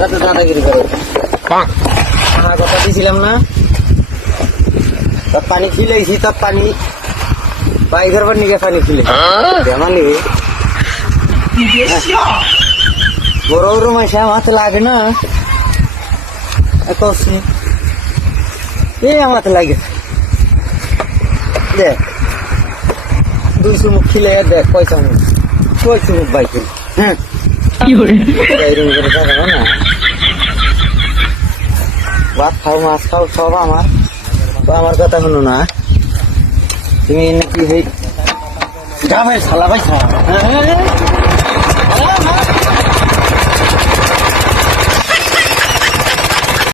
তারা তো দাদাগিরি করে আমার কথা দিয়েছিলাম না তব পানি খিলেছি তব পানি বাইকের পর নিকে পানি খিলে আমার নিবে বড় বড় মাসে মাথা লাগে না কষি আমার লাগে দেখ 200 মুখ খিলে দেখ পয়সা মুখ 600 মুখ বাইক হ্যাঁ না ভাত খাও মাছ খাও সব আমার কথা শুনো না তুমি নাকি যা ভাই শালা ভাই